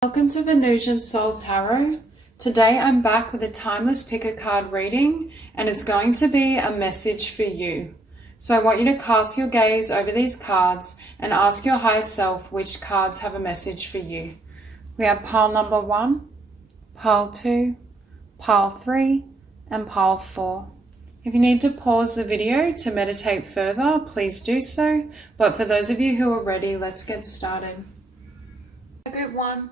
Welcome to Venusian Soul Tarot. Today I'm back with a timeless pick a card reading, and it's going to be a message for you. So I want you to cast your gaze over these cards and ask your higher self which cards have a message for you. We have pile number 1, pile 2, pile 3, and pile 4. If you need to pause the video to meditate further, please do so. But for those of you who are ready, let's get started. Group 1.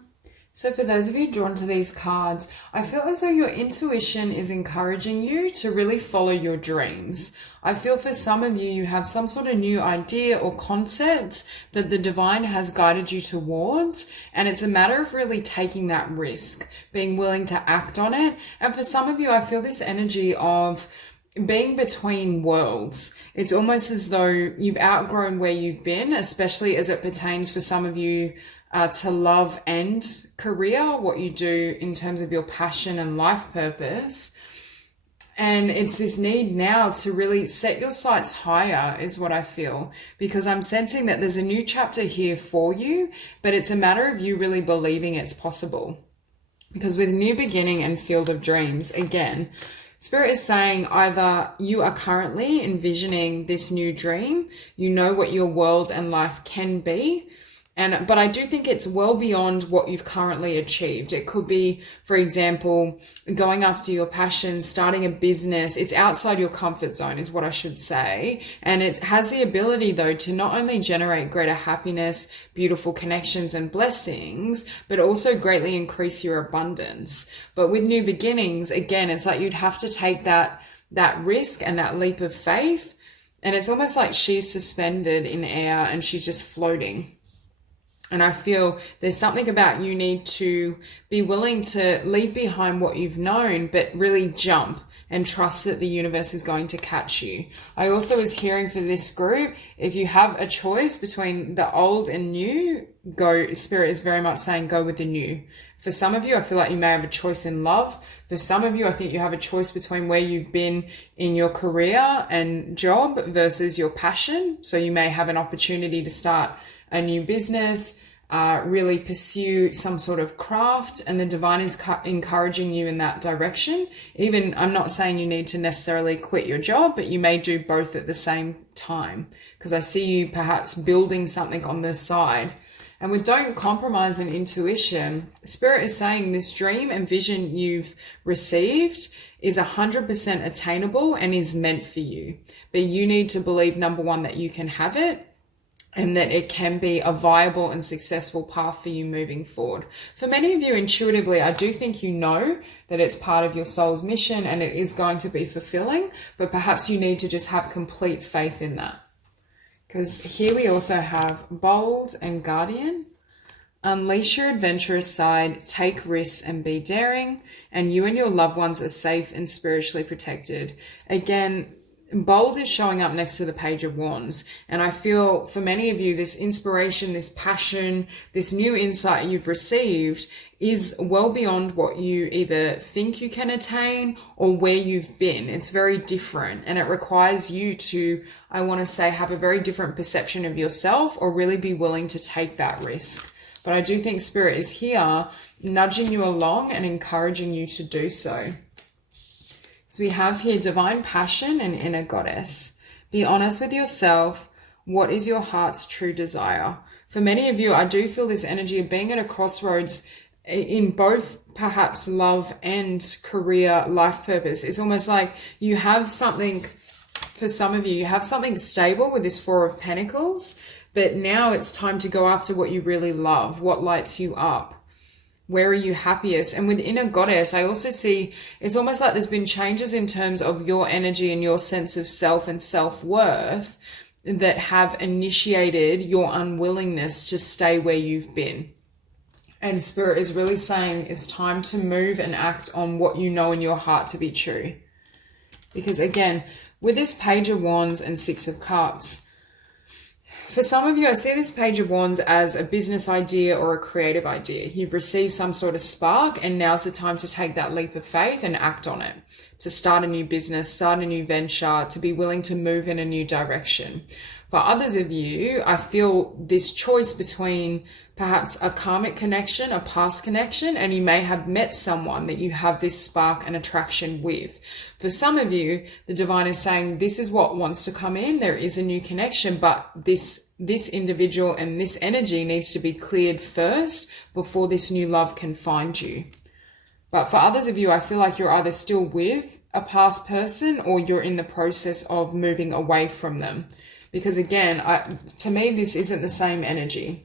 So for those of you drawn to these cards, I feel as though your intuition is encouraging you to really follow your dreams. I feel for some of you, you have some sort of new idea or concept that the divine has guided you towards, and it's a matter of really taking that risk, being willing to act on it. And for some of you, I feel this energy of being between worlds. It's almost as though you've outgrown where you've been, especially as it pertains for some of you to love and career, what you do in terms of your passion and life purpose. And it's this need now to really set your sights higher is what I feel, because I'm sensing that there's a new chapter here for you, but it's a matter of you really believing it's possible. Because with new beginning and field of dreams, again, Spirit is saying either you are currently envisioning this new dream, you know what your world and life can be, but I do think it's well beyond what you've currently achieved. It could be, for example, going after your passion, starting a business. It's outside your comfort zone is what I should say. And it has the ability, though, to not only generate greater happiness, beautiful connections and blessings, but also greatly increase your abundance. But with new beginnings, again, it's like you'd have to take that risk and that leap of faith. And it's almost like she's suspended in air and she's just floating. And I feel there's something about you need to be willing to leave behind what you've known, but really jump and trust that the universe is going to catch you. I also was hearing for this group, if you have a choice between the old and new, Spirit is very much saying go with the new. For some of you, I feel like you may have a choice in love. For some of you, I think you have a choice between where you've been in your career and job versus your passion. So you may have an opportunity to start a new business, really pursue some sort of craft, and the divine is encouraging you in that direction. Even, I'm not saying you need to necessarily quit your job, but you may do both at the same time, because I see you perhaps building something on the side. And with don't compromise on intuition, Spirit is saying this dream and vision you've received is 100% attainable and is meant for you. But you need to believe, number one, that you can have it, and that it can be a viable and successful path for you moving forward. For many of you, intuitively, I do think you know that it's part of your soul's mission and it is going to be fulfilling, but perhaps you need to just have complete faith in that. Because here we also have Bold and Guardian. Unleash your adventurous side, take risks and be daring, and you and your loved ones are safe and spiritually protected. Again, Bold is showing up next to the Page of Wands. And I feel for many of you, this inspiration, this passion, this new insight you've received is well beyond what you either think you can attain or where you've been. It's very different, and it requires you to, I want to say, have a very different perception of yourself or really be willing to take that risk. But I do think Spirit is here nudging you along and encouraging you to do so. So we have here divine passion and inner goddess. Be honest with yourself. What is your heart's true desire? For many of you, I do feel this energy of being at a crossroads in both perhaps love and career, life purpose. It's almost like you have something, for some of you have something stable with this Four of Pentacles, but now it's time to go after what you really love, what lights you up. Where are you happiest? And with inner goddess, I also see it's almost like there's been changes in terms of your energy and your sense of self and self-worth that have initiated your unwillingness to stay where you've been. And Spirit is really saying it's time to move and act on what you know in your heart to be true. Because again, with this Page of Wands and Six of Cups, for some of you, I see this Page of Wands as a business idea or a creative idea. You've received some sort of spark, and now's the time to take that leap of faith and act on it, to start a new business, start a new venture, to be willing to move in a new direction. For others of you, I feel this choice between perhaps a karmic connection, a past connection, and you may have met someone that you have this spark and attraction with. For some of you, the divine is saying this is what wants to come in. There is a new connection, but this individual and this energy needs to be cleared first before this new love can find you. But for others of you, I feel like you're either still with a past person or you're in the process of moving away from them. Because again, to me, this isn't the same energy.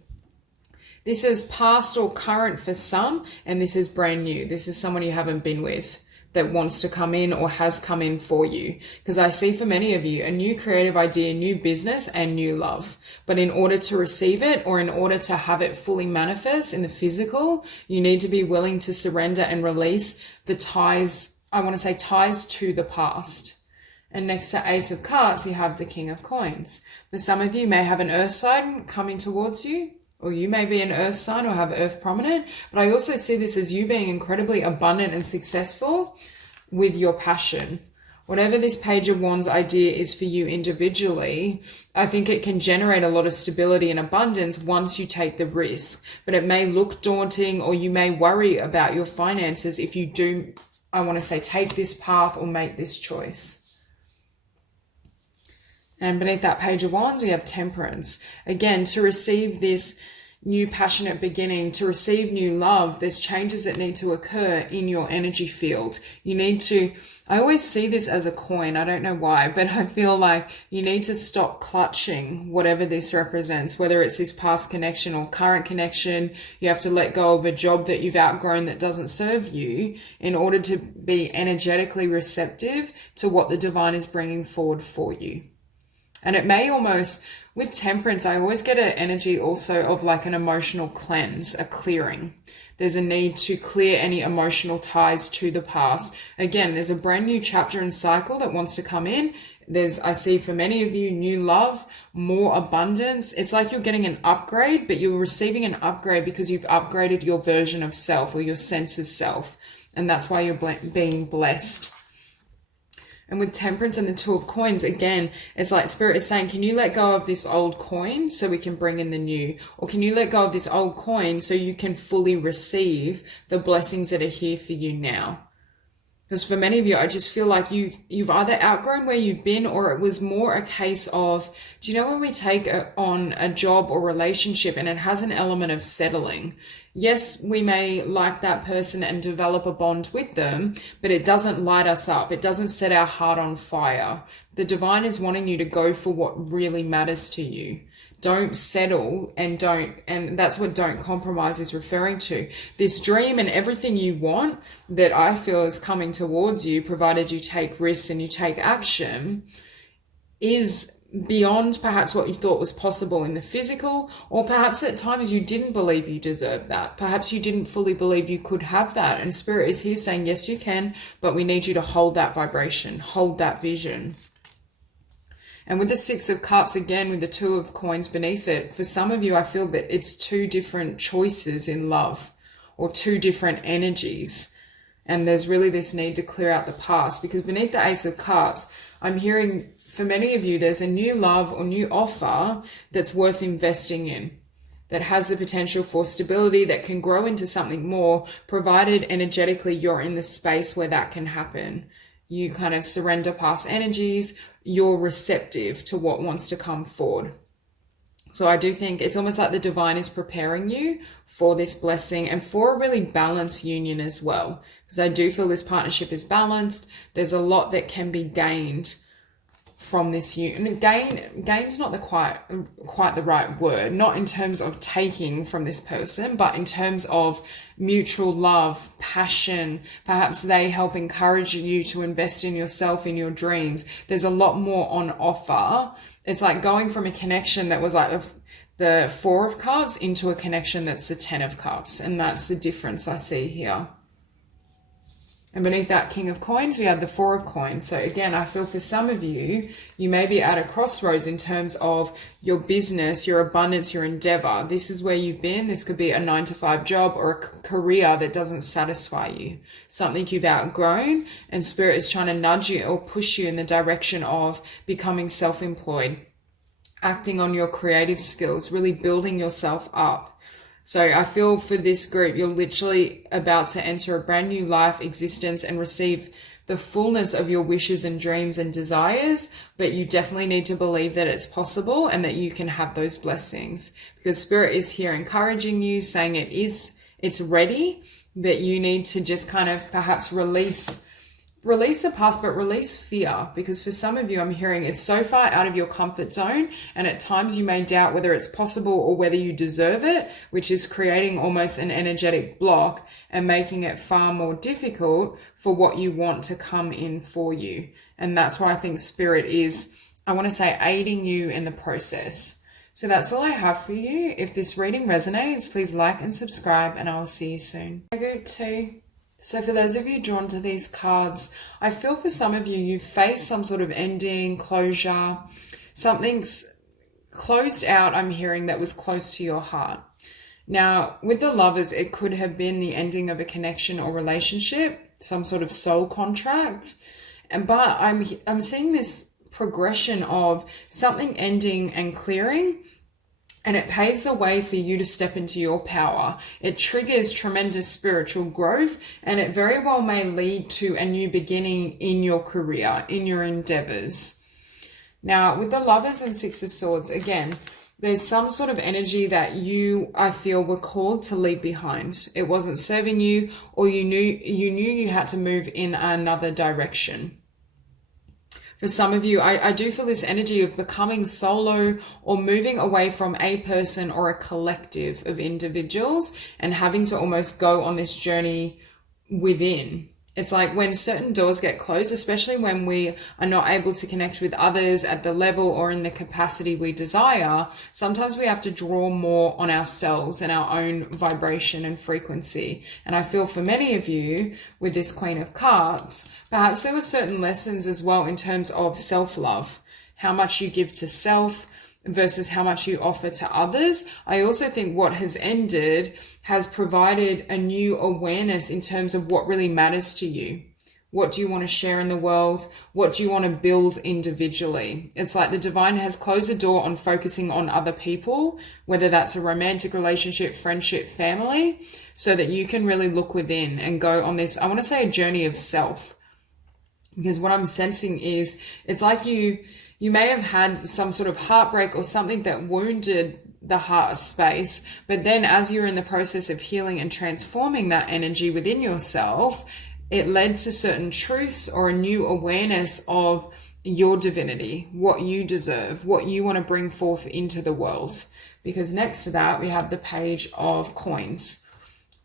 This is past or current for some, and this is brand new. This is someone you haven't been with that wants to come in or has come in for you. Because I see for many of you, a new creative idea, new business, and new love. But in order to receive it, or in order to have it fully manifest in the physical, you need to be willing to surrender and release the ties, I want to say ties to the past. And next to Ace of Cups, you have the King of Coins. For some of you may have an earth sign coming towards you, or you may be an earth sign or have earth prominent, but I also see this as you being incredibly abundant and successful with your passion. Whatever this Page of Wands idea is for you individually, I think it can generate a lot of stability and abundance once you take the risk. But it may look daunting, or you may worry about your finances if you do, I want to say, take this path or make this choice. And beneath that Page of Wands, we have Temperance. Again, to receive this new passionate beginning, to receive new love, there's changes that need to occur in your energy field. You need to, I always see this as a coin. I don't know why, but I feel like you need to stop clutching whatever this represents, whether it's this past connection or current connection. You have to let go of a job that you've outgrown that doesn't serve you in order to be energetically receptive to what the divine is bringing forward for you. And it may almost, with Temperance, I always get an energy also of like an emotional cleanse, a clearing. There's a need to clear any emotional ties to the past. Again, there's a brand new chapter and cycle that wants to come in. I see for many of you, new love, more abundance. It's like you're getting an upgrade, but you're receiving an upgrade because you've upgraded your version of self or your sense of self. And that's why you're being blessed. And with Temperance and the Two of Coins, again, it's like Spirit is saying, can you let go of this old coin so we can bring in the new? Or can you let go of this old coin so you can fully receive the blessings that are here for you now? Because for many of you, I just feel like you've either outgrown where you've been, or it was more a case of, do you know when we take on a job or relationship and it has an element of settling? Yes, we may like that person and develop a bond with them, but it doesn't light us up. It doesn't set our heart on fire. The divine is wanting you to go for what really matters to you. Don't settle and that's what don't compromise is referring to. This dream and everything you want that I feel is coming towards you, provided you take risks and you take action, is beyond perhaps what you thought was possible in the physical, or perhaps at times you didn't believe you deserved that. Perhaps you didn't fully believe you could have that. And Spirit is here saying, yes, you can, but we need you to hold that vibration, hold that vision. And with the Six of Cups, again, with the Two of Coins beneath it, for some of you, I feel that it's two different choices in love, or two different energies. And there's really this need to clear out the past, because beneath the Ace of Cups, I'm hearing for many of you, there's a new love or new offer that's worth investing in, that has the potential for stability, that can grow into something more, provided energetically you're in the space where that can happen. You kind of surrender past energies, you're receptive to what wants to come forward. So I do think it's almost like the divine is preparing you for this blessing and for a really balanced union as well. Because I do feel this partnership is balanced. There's a lot that can be gained from this union. Gain's not quite the right word, not in terms of taking from this person, but in terms of mutual love, passion. Perhaps they help encourage you to invest in yourself, in your dreams. There's a lot more on offer. It's like going from a connection that was like the Four of Cups into a connection that's the Ten of Cups. And that's the difference I see here. And beneath that King of Coins, we have the Four of Coins. So again, I feel for some of you, you may be at a crossroads in terms of your business, your abundance, your endeavor. This is where you've been. This could be a 9-to-5 job or a career that doesn't satisfy you. Something you've outgrown, and Spirit is trying to nudge you or push you in the direction of becoming self-employed. acting on your creative skills, really building yourself up. So I feel for this group, you're literally about to enter a brand new life existence and receive the fullness of your wishes and dreams and desires, but you definitely need to believe that it's possible and that you can have those blessings, because Spirit is here encouraging you, saying it's ready, but you need to just kind of perhaps release the past, but release fear, because for some of you, I'm hearing it's so far out of your comfort zone, and at times you may doubt whether it's possible or whether you deserve it, which is creating almost an energetic block and making it far more difficult for what you want to come in for you. And that's why I think Spirit is, I want to say, aiding you in the process. So that's all I have for you. If this reading resonates, please like and subscribe, and I will see you soon. Group 2. So for those of you drawn to these cards, I feel for some of you, you've faced some sort of ending, closure. Something's closed out, I'm hearing, that was close to your heart. Now, with the Lovers, it could have been the ending of a connection or relationship, some sort of soul contract. But I'm seeing this progression of something ending and clearing. And it paves the way for you to step into your power. It triggers tremendous spiritual growth, and it very well may lead to a new beginning in your career, in your endeavors. Now, with the Lovers and Six of Swords, again, there's some sort of energy that you, I feel, were called to leave behind. It wasn't serving you, or you knew you had to move in another direction. For some of you, I do feel this energy of becoming solo or moving away from a person or a collective of individuals and having to almost go on this journey within. It's like when certain doors get closed, especially when we are not able to connect with others at the level or in the capacity we desire, sometimes we have to draw more on ourselves and our own vibration and frequency. And I feel for many of you with this Queen of Cups, perhaps there were certain lessons as well in terms of self-love, how much you give to self versus how much you offer to others. I also think what has ended has provided a new awareness in terms of what really matters to you. What do you want to share in the world? What do you want to build individually? It's like the divine has closed the door on focusing on other people, whether that's a romantic relationship, friendship, family, so that you can really look within and go on this, I want to say, a journey of self. Because what I'm sensing is it's like you may have had some sort of heartbreak or something that wounded the heart space, but then as you're in the process of healing and transforming that energy within yourself, it led to certain truths or a new awareness of your divinity, what you deserve, what you want to bring forth into the world. Because next to that, we have the Page of Coins,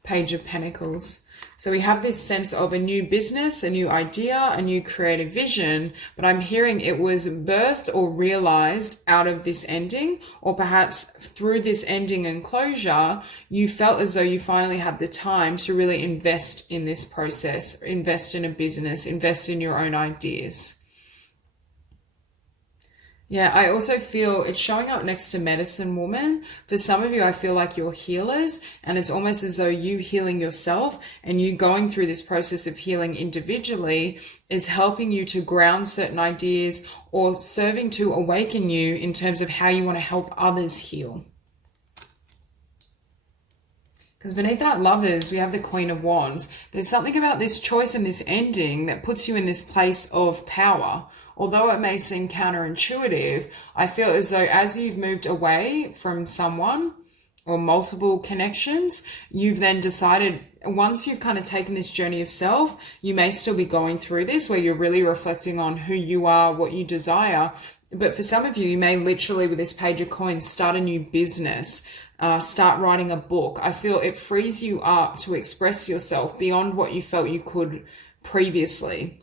Page of Pentacles. So we have this sense of a new business, a new idea, a new creative vision, but I'm hearing it was birthed or realized out of this ending, or perhaps through this ending and closure, you felt as though you finally had the time to really invest in this process, invest in a business, invest in your own ideas. Yeah, I also feel it's showing up next to Medicine Woman. For some of you, I feel like you're healers, and it's almost as though you healing yourself and you going through this process of healing individually is helping you to ground certain ideas or serving to awaken you in terms of how you want to help others heal. Because beneath that Lovers, we have the Queen of Wands. There's something about this choice and this ending that puts you in this place of power. Although it may seem counterintuitive, I feel as though as you've moved away from someone or multiple connections, you've then decided, once you've kind of taken this journey of self, you may still be going through this where you're really reflecting on who you are, what you desire. But for some of you, you may literally, with this Page of Coins, start a new business, start writing a book. I feel it frees you up to express yourself beyond what you felt you could previously.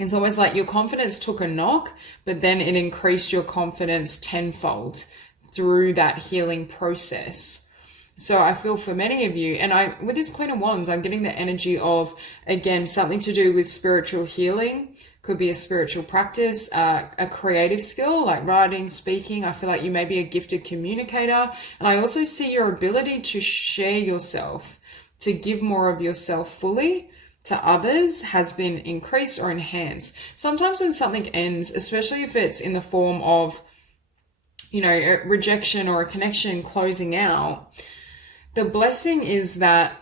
It's almost like your confidence took a knock, but then it increased your confidence tenfold through that healing process. So I feel for many of you, and with this Queen of Wands, I'm getting the energy of, again, something to do with spiritual healing. Could be a spiritual practice, a creative skill like writing, speaking. I feel like you may be a gifted communicator. And I also see your ability to share yourself, to give more of yourself fully to others has been increased or enhanced. Sometimes when something ends, especially if it's in the form of a rejection or a connection closing out, the blessing is that,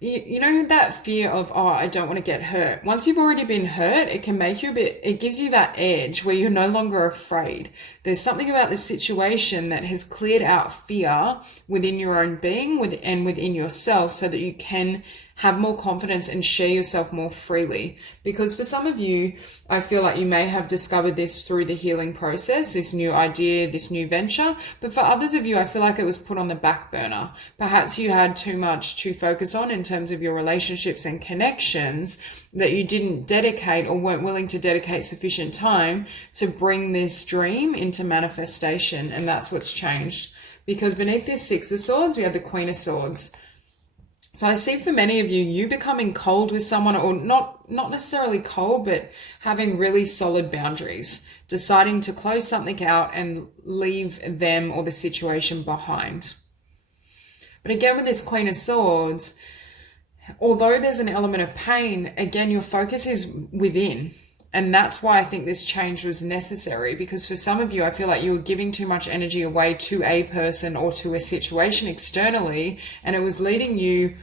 that fear of, oh, I don't want to get hurt. Once you've already been hurt, it can make you it gives you that edge where you're no longer afraid. There's something about the situation that has cleared out fear within your own being and within yourself, so that you can have more confidence and share yourself more freely. Because for some of you, I feel like you may have discovered this through the healing process, this new idea, this new venture. But for others of you, I feel like it was put on the back burner. Perhaps you had too much to focus on in terms of your relationships and connections, that you didn't dedicate or weren't willing to dedicate sufficient time to bring this dream into manifestation. And that's what's changed. Because beneath this Six of Swords, we have the Queen of Swords. So I see for many of you, you becoming cold with someone, or not necessarily cold, but having really solid boundaries, deciding to close something out and leave them or the situation behind. But again, with this Queen of Swords, although there's an element of pain, again, your focus is within. And that's why I think this change was necessary, because for some of you, I feel like you were giving too much energy away to a person or to a situation externally, and it was leading you,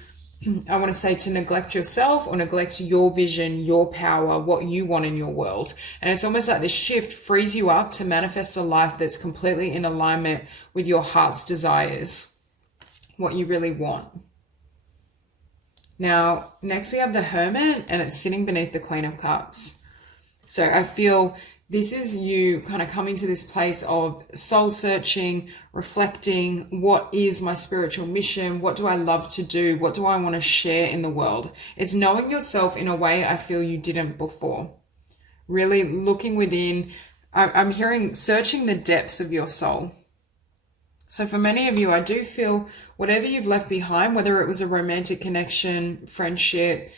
I want to say, to neglect yourself or neglect your vision, your power, what you want in your world. And it's almost like this shift frees you up to manifest a life that's completely in alignment with your heart's desires, what you really want. Now, next we have the Hermit, and it's sitting beneath the Queen of Cups. So I feel this is you kind of coming to this place of soul searching, reflecting, what is my spiritual mission? What do I love to do? What do I want to share in the world? It's knowing yourself in a way I feel you didn't before. Really looking within. I'm hearing searching the depths of your soul. So for many of you, I do feel whatever you've left behind, whether it was a romantic connection, friendship,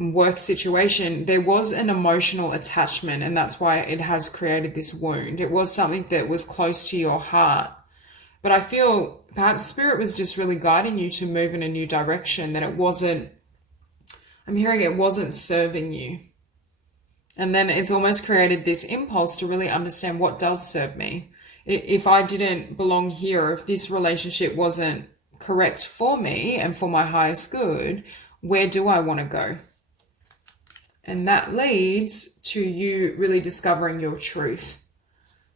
work situation, there was an emotional attachment, and that's why it has created this wound. It was something that was close to your heart. But I feel perhaps Spirit was just really guiding you to move in a new direction, that it wasn't serving you. And then it's almost created this impulse to really understand what does serve me. If I didn't belong here, if this relationship wasn't correct for me and for my highest good, where do I want to go? And that leads to you really discovering your truth.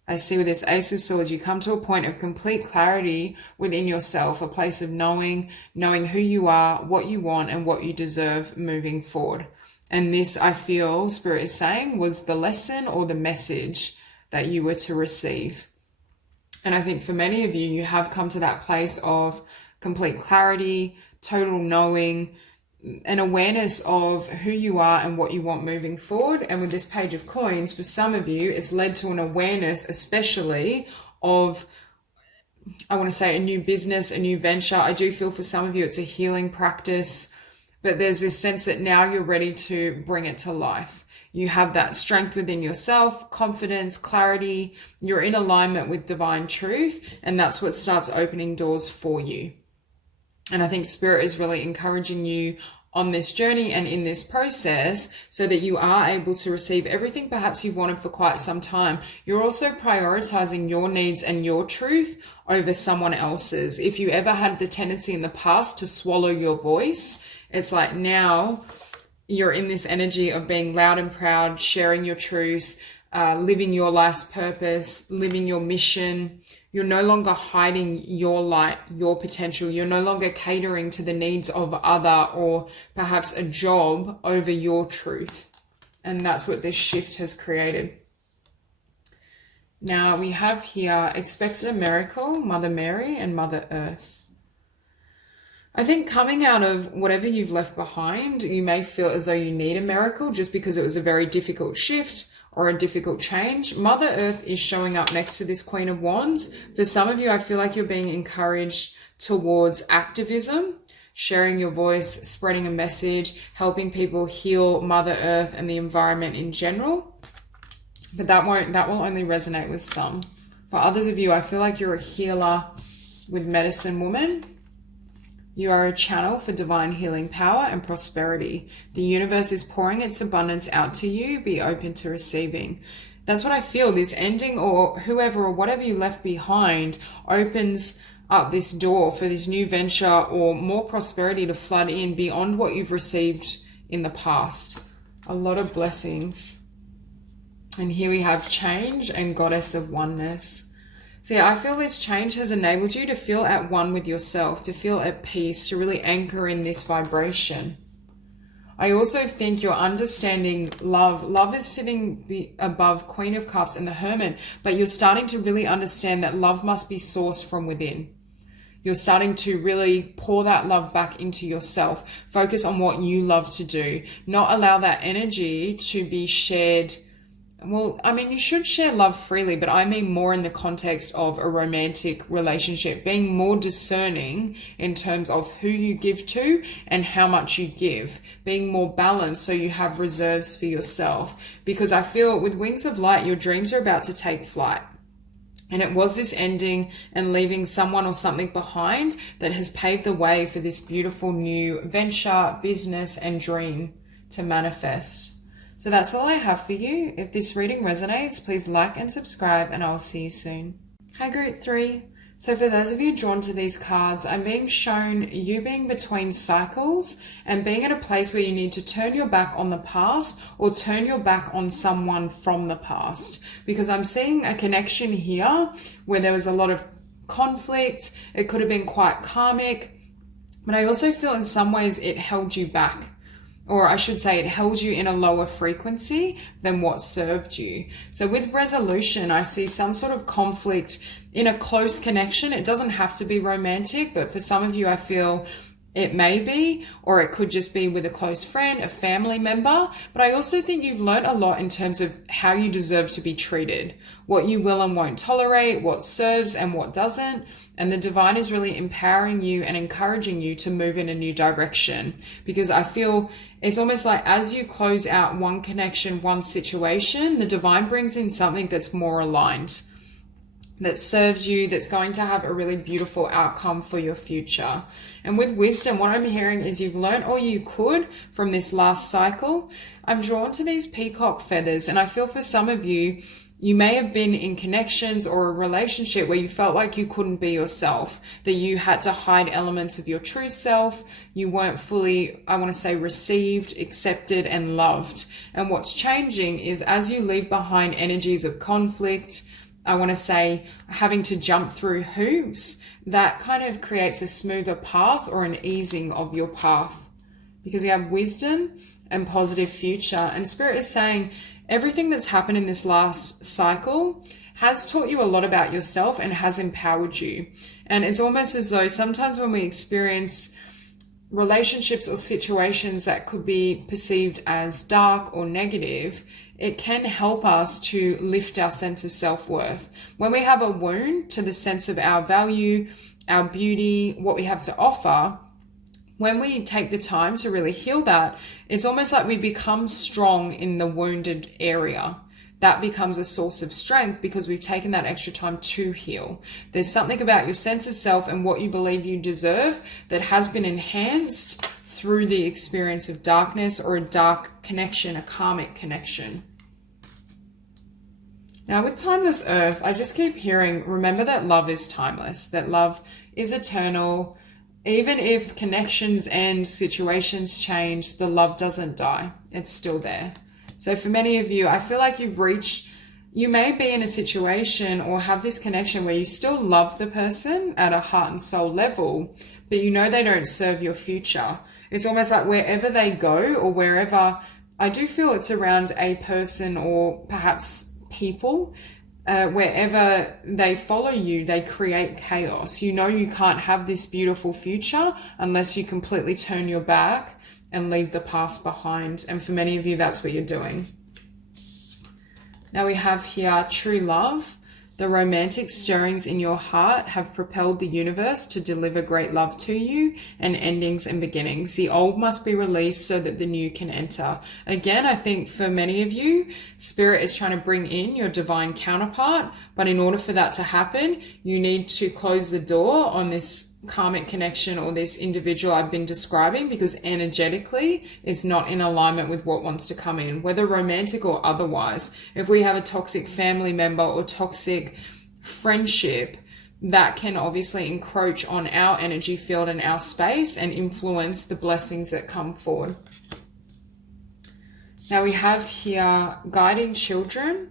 I see with this Ace of Swords, you come to a point of complete clarity within yourself, a place of knowing who you are, what you want, and what you deserve moving forward. And this, I feel, Spirit is saying, was the lesson or the message that you were to receive. And I think for many of you, you have come to that place of complete clarity, total knowing, an awareness of who you are and what you want moving forward. And with this Page of Coins, for some of you, it's led to an awareness, especially of, I want to say, a new business, a new venture. I do feel for some of you, it's a healing practice, but there's this sense that now you're ready to bring it to life. You have that strength within yourself, confidence, clarity. You're in alignment with divine truth, and that's what starts opening doors for you. And I think Spirit is really encouraging you on this journey and in this process so that you are able to receive everything perhaps you wanted for quite some time. You're also prioritizing your needs and your truth over someone else's. If you ever had the tendency in the past to swallow your voice, it's like now you're in this energy of being loud and proud, sharing your truths, living your life's purpose, living your mission. You're no longer hiding your light, your potential. You're no longer catering to the needs of other or perhaps a job over your truth. And that's what this shift has created. Now we have here, expect a miracle, Mother Mary and Mother Earth. I think coming out of whatever you've left behind, you may feel as though you need a miracle just because it was a very difficult shift or a difficult change. Mother Earth is showing up next to this Queen of Wands. For some of you, I feel like you're being encouraged towards activism, sharing your voice, spreading a message, helping people heal Mother Earth and the environment in general. But that will only resonate with some. For others of you, I feel like you're a healer with Medicine Woman. You are a channel for divine healing power and prosperity. The universe is pouring its abundance out to you. Be open to receiving. That's what I feel. This ending, or whoever or whatever you left behind, opens up this door for this new venture or more prosperity to flood in beyond what you've received in the past. A lot of blessings. And here we have change and goddess of oneness. So yeah, I feel this change has enabled you to feel at one with yourself, to feel at peace, to really anchor in this vibration. I also think you're understanding love. Love is sitting above Queen of Cups and the Hermit, but you're starting to really understand that love must be sourced from within. You're starting to really pour that love back into yourself. Focus on what you love to do. Not allow that energy to be shared. Well, I mean, you should share love freely, but I mean more in the context of a romantic relationship, being more discerning in terms of who you give to and how much you give, being more balanced so you have reserves for yourself. Because I feel with Wings of Light, your dreams are about to take flight. And it was this ending and leaving someone or something behind that has paved the way for this beautiful new venture, business, and dream to manifest. So that's all I have for you. If this reading resonates, please like and subscribe, and I'll see you soon. Hi, Group 3. So for those of you drawn to these cards, I'm being shown you being between cycles and being at a place where you need to turn your back on the past or turn your back on someone from the past. Because I'm seeing a connection here where there was a lot of conflict. It could have been quite karmic, but I also feel in some ways it held you back. Or I should say it held you in a lower frequency than what served you. So with resolution, I see some sort of conflict in a close connection. It doesn't have to be romantic, but for some of you, I feel it may be, or it could just be with a close friend, a family member. But I also think you've learned a lot in terms of how you deserve to be treated, what you will and won't tolerate, what serves and what doesn't. And the divine is really empowering you and encouraging you to move in a new direction, because I feel it's almost like as you close out one connection, one situation, the divine brings in something that's more aligned, that serves you, that's going to have a really beautiful outcome for your future. And with wisdom, what I'm hearing is you've learned all you could from this last cycle. I'm drawn to these peacock feathers, and I feel for some of you, you may have been in connections or a relationship where you felt like you couldn't be yourself, that you had to hide elements of your true self. You weren't fully, I want to say, received, accepted, and loved. And what's changing is as you leave behind energies of conflict, I want to say having to jump through hoops, that kind of creates a smoother path or an easing of your path, because we have wisdom and positive future. And Spirit is saying, everything that's happened in this last cycle has taught you a lot about yourself and has empowered you. And it's almost as though sometimes when we experience relationships or situations that could be perceived as dark or negative, it can help us to lift our sense of self-worth. When we have a wound to the sense of our value, our beauty, what we have to offer, when we take the time to really heal that, it's almost like we become strong in the wounded area. That becomes a source of strength because we've taken that extra time to heal. There's something about your sense of self and what you believe you deserve that has been enhanced through the experience of darkness or a dark connection, a karmic connection. Now with Timeless Earth, I just keep hearing, remember that love is timeless, that love is eternal. Even if connections end, situations change, the love doesn't die. It's still there. So for many of you, I feel like you may be in a situation or have this connection where you still love the person at a heart and soul level, but you know they don't serve your future. It's almost like wherever they go or wherever, I do feel it's around a person or perhaps people, wherever they follow you, they create chaos. You know you can't have this beautiful future unless you completely turn your back and leave the past behind. And for many of you, that's what you're doing. Now we have here true love. The romantic stirrings in your heart have propelled the universe to deliver great love to you, and endings and beginnings. The old must be released so that the new can enter. Again, I think for many of you, Spirit is trying to bring in your divine counterpart, but in order for that to happen, you need to close the door on this karmic connection or this individual I've been describing, because energetically it's not in alignment with what wants to come in, whether romantic or otherwise. If we have a toxic family member or toxic friendship, that can obviously encroach on our energy field and our space and influence the blessings that come forward. Now we have here guiding children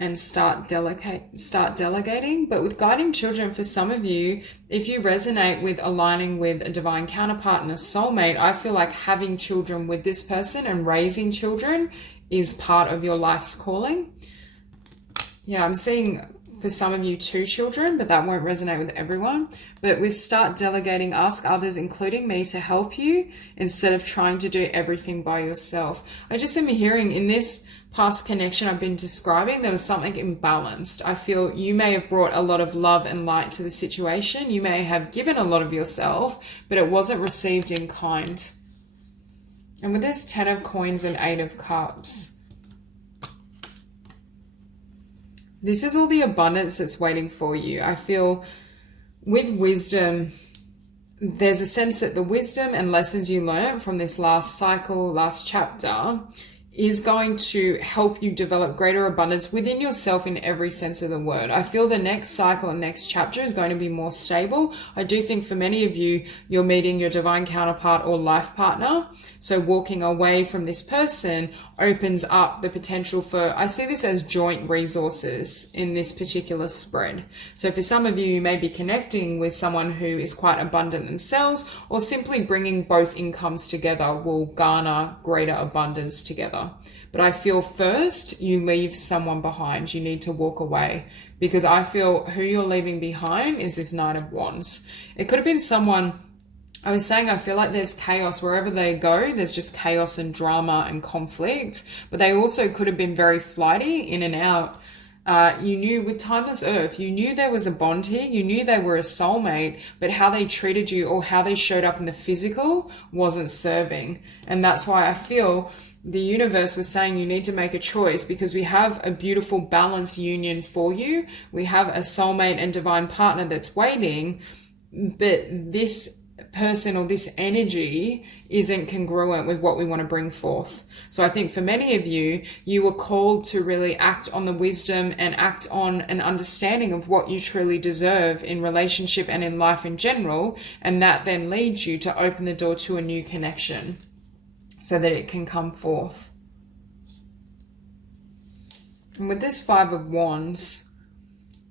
and start delegating. But with guiding children, for some of you, if you resonate with aligning with a divine counterpart and a soulmate, I feel like having children with this person and raising children is part of your life's calling. Yeah, I'm seeing for some of you 2 children, but that won't resonate with everyone. But with start delegating, ask others, including me, to help you instead of trying to do everything by yourself. I just am hearing in this past connection I've been describing, there was something imbalanced. I feel you may have brought a lot of love and light to the situation. You may have given a lot of yourself, but it wasn't received in kind. And with this 10 of coins and 8 of cups, this is all the abundance that's waiting for you. I feel with wisdom, there's a sense that the wisdom and lessons you learned from this last cycle, last chapter, is going to help you develop greater abundance within yourself in every sense of the word. I feel the next cycle and next chapter is going to be more stable. I do think for many of you, you're meeting your divine counterpart or life partner. So walking away from this person opens up the potential for, I see this as joint resources in this particular spread. So for some of you, you may be connecting with someone who is quite abundant themselves, or simply bringing both incomes together will garner greater abundance together. But I feel first you leave someone behind. You need to walk away, because I feel who you're leaving behind is this Knight of Wands. It could have been someone, I was saying, I feel like there's chaos wherever they go. There's just chaos and drama and conflict, but they also could have been very flighty, in and out. You knew with Timeless Earth, you knew there was a bond here. You knew they were a soulmate, but how they treated you or how they showed up in the physical wasn't serving. And that's why I feel the universe was saying you need to make a choice, because we have a beautiful balanced union for you. We have a soulmate and divine partner that's waiting, but this person or this energy isn't congruent with what we want to bring forth. So I think for many of you, you were called to really act on the wisdom and act on an understanding of what you truly deserve in relationship and in life in general. And that then leads you to open the door to a new connection so that it can come forth. And with this 5 of Wands,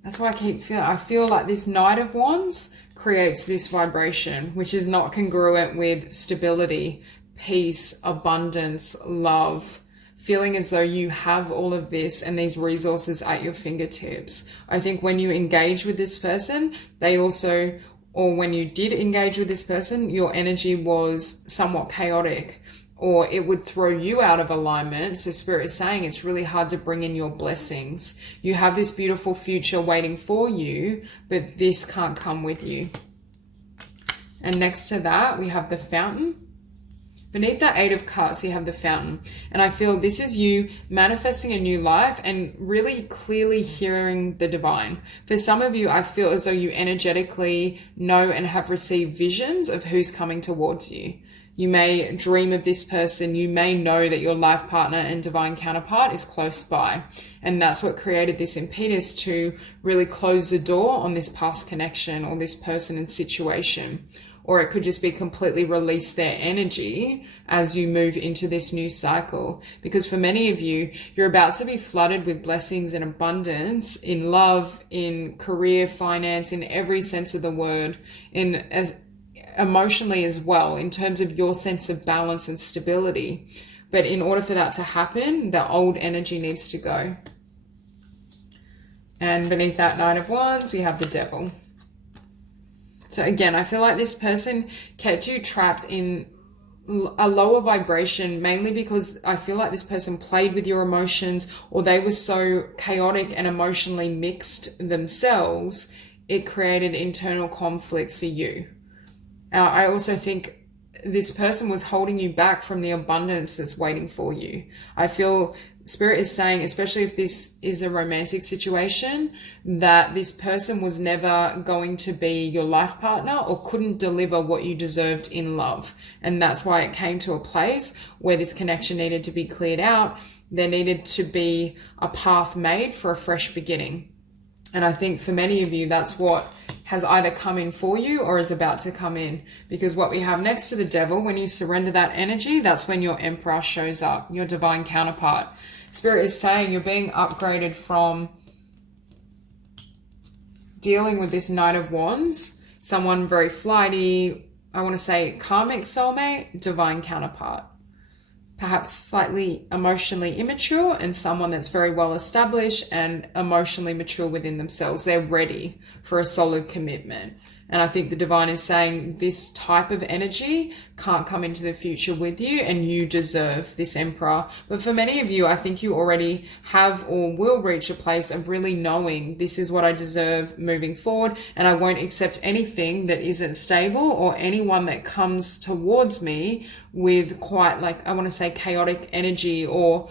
that's why I feel like this Knight of Wands creates this vibration, which is not congruent with stability, peace, abundance, love, feeling as though you have all of this and these resources at your fingertips. I think when you engage with this person, they also, or when you did engage with this person, your energy was somewhat chaotic, or it would throw you out of alignment. So Spirit is saying it's really hard to bring in your blessings. You have this beautiful future waiting for you, but this can't come with you. And next to that, we have the Fountain. Beneath that 8 of Cups, you have the Fountain. And I feel this is you manifesting a new life and really clearly hearing the divine. For some of you, I feel as though you energetically know and have received visions of who's coming towards you. You may dream of this person. You may know that your life partner and divine counterpart is close by. And that's what created this impetus to really close the door on this past connection or this person and situation. Or it could just be completely release their energy as you move into this new cycle. Because for many of you, you're about to be flooded with blessings and abundance in love, in career, finance, in every sense of the word, emotionally as well, in terms of your sense of balance and stability. But in order for that to happen, the old energy needs to go. And beneath that Knight of Wands, we have the Devil. So again, I feel like this person kept you trapped in a lower vibration, mainly because I feel like this person played with your emotions, or they were so chaotic and emotionally mixed themselves, it created internal conflict for you. I also think this person was holding you back from the abundance that's waiting for you. I feel Spirit is saying, especially if this is a romantic situation, that this person was never going to be your life partner or couldn't deliver what you deserved in love. And that's why it came to a place where this connection needed to be cleared out. There needed to be a path made for a fresh beginning. And I think for many of you, that's what has either come in for you or is about to come in. Because what we have next to the Devil, when you surrender that energy, that's when your Emperor shows up, your divine counterpart. Spirit is saying you're being upgraded from dealing with this Knight of Wands, someone very flighty, I want to say karmic soulmate, divine counterpart. Perhaps slightly emotionally immature, and someone that's very well established and emotionally mature within themselves. They're ready for a solid commitment. And I think the divine is saying this type of energy can't come into the future with you, and you deserve this Emperor. But for many of you, I think you already have or will reach a place of really knowing this is what I deserve moving forward, and I won't accept anything that isn't stable or anyone that comes towards me with quite, like, I want to say chaotic energy, or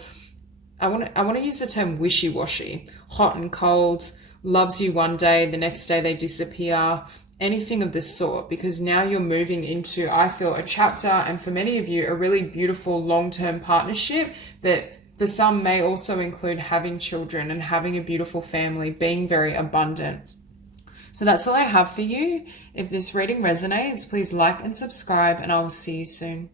I want to use the term wishy-washy, hot and cold, loves you one day, the next day they disappear. Anything of this sort, because now you're moving into, I feel, a chapter, and for many of you, a really beautiful long-term partnership that for some may also include having children and having a beautiful family, being very abundant. So that's all I have for you. If this reading resonates, please like and subscribe, and I will see you soon.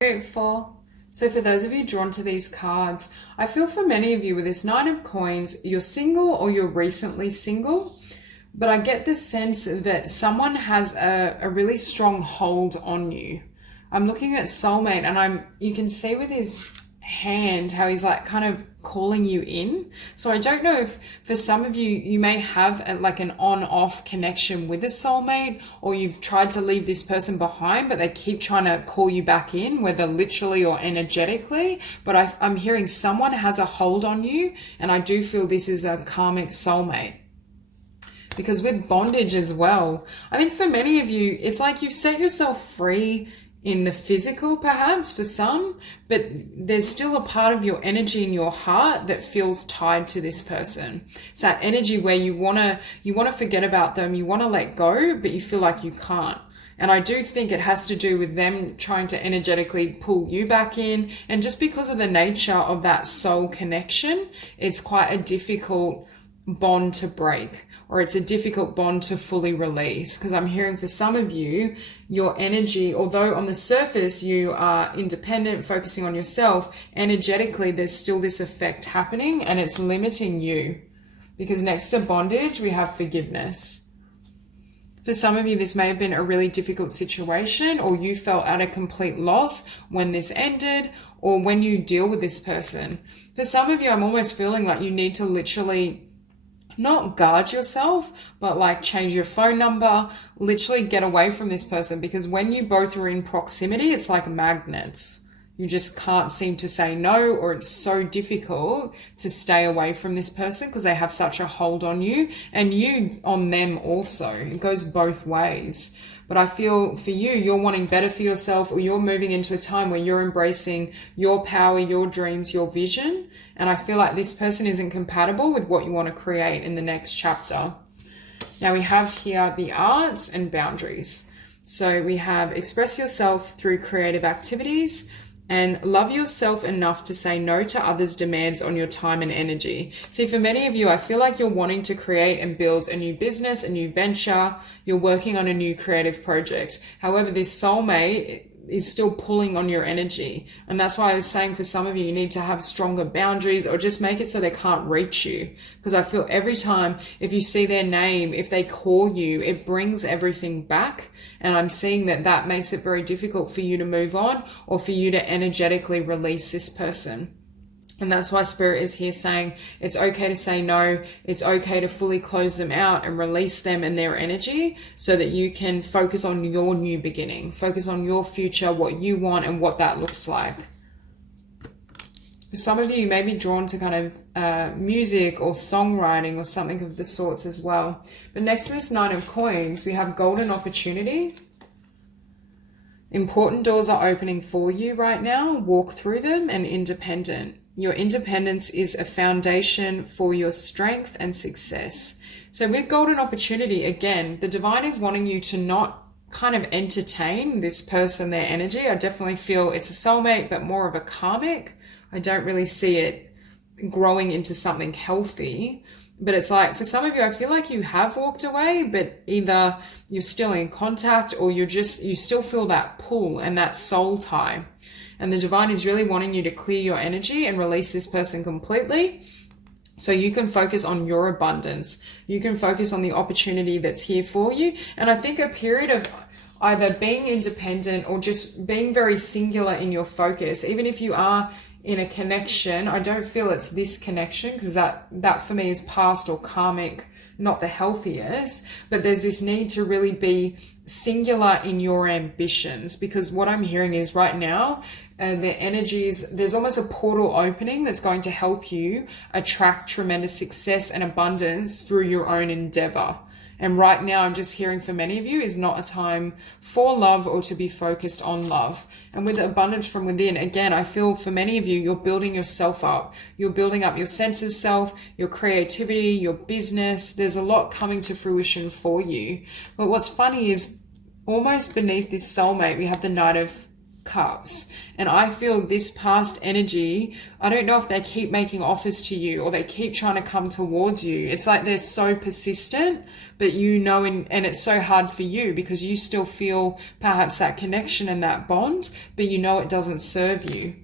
Spirit 4. So for those of you drawn to these cards, I feel for many of you with this Nine of Coins, you're single or you're recently single. But I get this sense that someone has a really strong hold on you. I'm looking at soulmate, and you can see with his hand how he's like kind of calling you in. So I don't know if for some of you, you may have like an on-off connection with a soulmate, or you've tried to leave this person behind, but they keep trying to call you back in, whether literally or energetically. But I'm hearing someone has a hold on you, and I do feel this is a karmic soulmate. Because with bondage as well, I think for many of you, it's like you've set yourself free in the physical, perhaps for some, but there's still a part of your energy in your heart that feels tied to this person. It's that energy where you want to forget about them, you want to let go, but you feel like you can't. And I do think it has to do with them trying to energetically pull you back in. And just because of the nature of that soul connection, it's quite a difficult bond to break, or it's a difficult bond to fully release. Because I'm hearing for some of you, your energy, although on the surface you are independent, focusing on yourself, energetically there's still this effect happening, and it's limiting you. Because next to bondage, we have forgiveness. For some of you, this may have been a really difficult situation, or you felt at a complete loss when this ended, or when you deal with this person. For some of you, I'm almost feeling like you need to literally not guard yourself, but like change your phone number, literally get away from this person, because when you both are in proximity, it's like magnets. You just can't seem to say no, or it's so difficult to stay away from this person because they have such a hold on you, and you on them also. It goes both ways. But I feel for you, you're wanting better for yourself, or you're moving into a time where you're embracing your power, your dreams, your vision. And I feel like this person isn't compatible with what you want to create in the next chapter. Now we have here the arts and boundaries. So we have express yourself through creative activities, and love yourself enough to say no to others' demands on your time and energy. See, for many of you, I feel like you're wanting to create and build a new business, a new venture. You're working on a new creative project. However, this soulmate is still pulling on your energy. And that's why I was saying for some of you, you need to have stronger boundaries, or just make it so they can't reach you. Because I feel every time, if you see their name, if they call you, it brings everything back. And I'm seeing that that makes it very difficult for you to move on, or for you to energetically release this person. And that's why Spirit is here saying it's okay to say no. It's okay to fully close them out and release them and their energy, so that you can focus on your new beginning, focus on your future, what you want and what that looks like. For some of you, you may be drawn to kind of music or songwriting or something of the sorts as well. But next to this Nine of Coins, we have golden opportunity. Important doors are opening for you right now. Walk through them, and independent. Your independence is a foundation for your strength and success. So with golden opportunity, again, the divine is wanting you to not kind of entertain this person, their energy. I definitely feel it's a soulmate, but more of a karmic. I don't really see it growing into something healthy. But it's like, for some of you, I feel like you have walked away, but either you're still in contact or you still feel that pull and that soul tie. And the divine is really wanting you to clear your energy and release this person completely, so you can focus on your abundance. You can focus on the opportunity that's here for you. And I think a period of either being independent or just being very singular in your focus, even if you are in a connection, I don't feel it's this connection, because that for me is past or karmic, not the healthiest, but there's this need to really be singular in your ambitions, because what I'm hearing is right now, the energies, there's almost a portal opening that's going to help you attract tremendous success and abundance through your own endeavor. And right now, I'm just hearing for many of you is not a time for love or to be focused on love. And with the abundance from within, again, I feel for many of you, you're building yourself up. You're building up your sense of self, your creativity, your business. There's a lot coming to fruition for you. But what's funny is almost beneath this soulmate, we have the Knight of Cups. And I feel this past energy, I don't know if they keep making offers to you or they keep trying to come towards you. It's like they're so persistent, but you know, and it's so hard for you because you still feel perhaps that connection and that bond, but you know it doesn't serve you.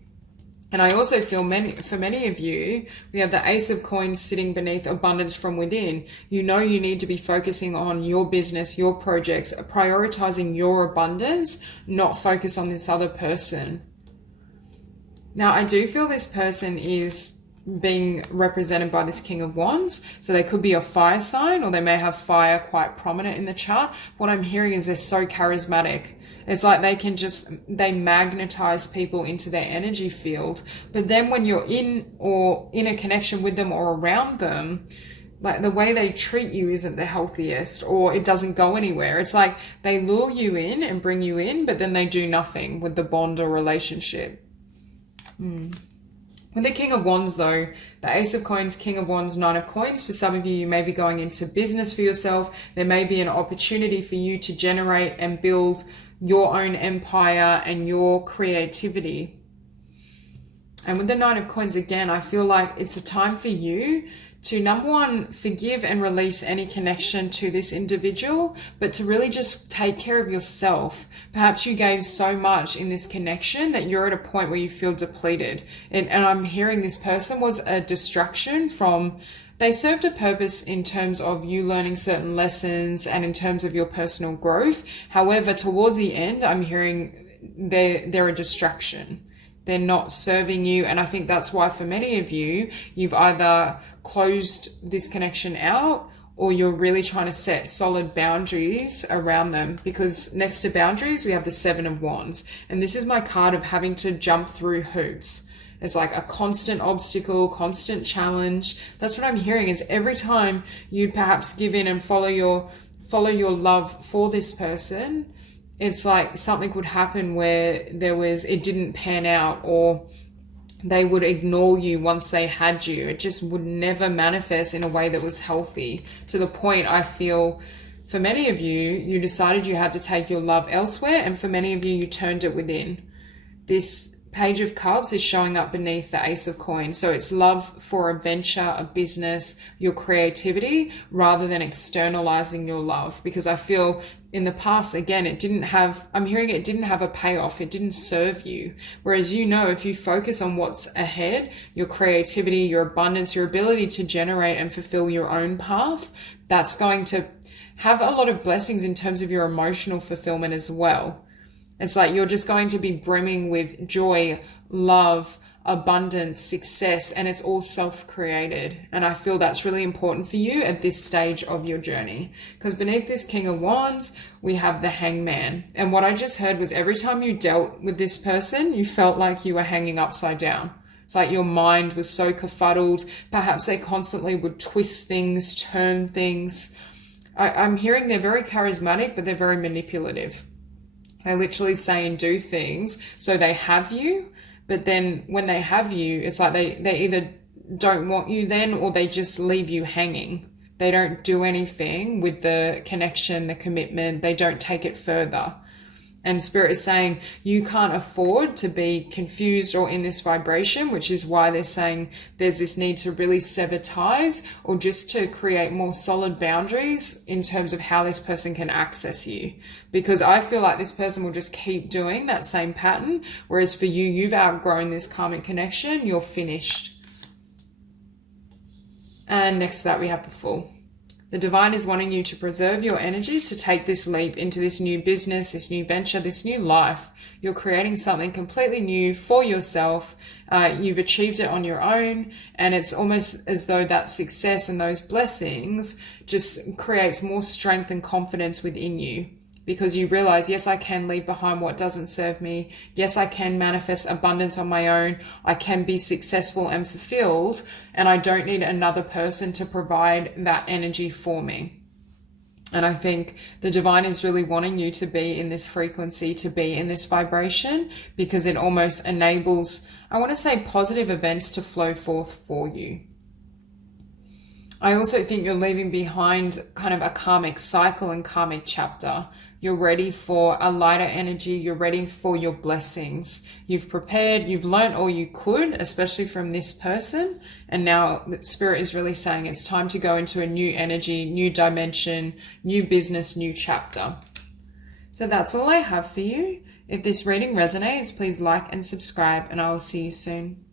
And I also feel for many of you, we have the Ace of Coins sitting beneath abundance from within. You know you need to be focusing on your business, your projects, prioritizing your abundance, not focus on this other person. Now, I do feel this person is being represented by this King of Wands. So they could be a fire sign, or they may have fire quite prominent in the chart. What I'm hearing is they're so charismatic. It's like they magnetize people into their energy field. But then when you're in a connection with them or around them, like the way they treat you isn't the healthiest, or it doesn't go anywhere. It's like they lure you in and bring you in, but then they do nothing with the bond or relationship. With the King of Wands though, the Ace of Coins, King of Wands, Nine of Coins, for some of you, you may be going into business for yourself. There may be an opportunity for you to generate and build your own empire and your creativity. And with the Nine of Coins, again, I feel like it's a time for you to, number one, forgive and release any connection to this individual, but to really just take care of yourself. Perhaps you gave so much in this connection that you're at a point where you feel depleted. And I'm hearing this person was a distraction from, they served a purpose in terms of you learning certain lessons and in terms of your personal growth. However, towards the end, I'm hearing they're a distraction. They're not serving you. And I think that's why for many of you, you've either closed this connection out or you're really trying to set solid boundaries around them, because next to boundaries, we have the Seven of Wands. And this is my card of having to jump through hoops. It's like a constant obstacle, constant challenge. That's what I'm hearing, is every time you perhaps give in and follow your love for this person, it's like something would happen where it didn't pan out, or they would ignore you once they had you. It just would never manifest in a way that was healthy, to the point I feel for many of you, you decided you had to take your love elsewhere. And for many of you, you turned it within. This Page of Cups is showing up beneath the Ace of Coins. So it's love for a venture, a business, your creativity, rather than externalizing your love. Because I feel in the past, again, I'm hearing it didn't have a payoff. It didn't serve you. Whereas, if you focus on what's ahead, your creativity, your abundance, your ability to generate and fulfill your own path, that's going to have a lot of blessings in terms of your emotional fulfillment as well. It's like you're just going to be brimming with joy, love, abundance, success, and it's all self-created. And I feel that's really important for you at this stage of your journey. Because beneath this King of Wands, we have the Hangman. And what I just heard was every time you dealt with this person, you felt like you were hanging upside down. It's like your mind was so kerfuddled. Perhaps they constantly would twist things, turn things. I'm hearing they're very charismatic, but they're very manipulative. They literally say and do things so they have you, But then when they have you, it's like they either don't want you then, or they just leave you hanging. They don't do anything with the connection, the commitment. They don't take it further. And Spirit is saying you can't afford to be confused or in this vibration, which is why they're saying there's this need to really sever ties, or just to create more solid boundaries in terms of how this person can access you. Because I feel like this person will just keep doing that same pattern. Whereas for you, you've outgrown this karmic connection. You're finished. And next to that, we have the Fool. The divine is wanting you to preserve your energy to take this leap into this new business, this new venture, this new life. You're creating something completely new for yourself. You've achieved it on your own, and it's almost as though that success and those blessings just creates more strength and confidence within you. Because you realize, yes, I can leave behind what doesn't serve me. Yes, I can manifest abundance on my own. I can be successful and fulfilled, and I don't need another person to provide that energy for me. And I think the divine is really wanting you to be in this frequency, to be in this vibration, because it almost enables, I want to say, positive events to flow forth for you. I also think you're leaving behind kind of a karmic cycle and karmic chapter. You're ready for a lighter energy. You're ready for your blessings. You've prepared. You've learned all you could, especially from this person. And now the Spirit is really saying it's time to go into a new energy, new dimension, new business, new chapter. So that's all I have for you. If this reading resonates, please like and subscribe, and I will see you soon.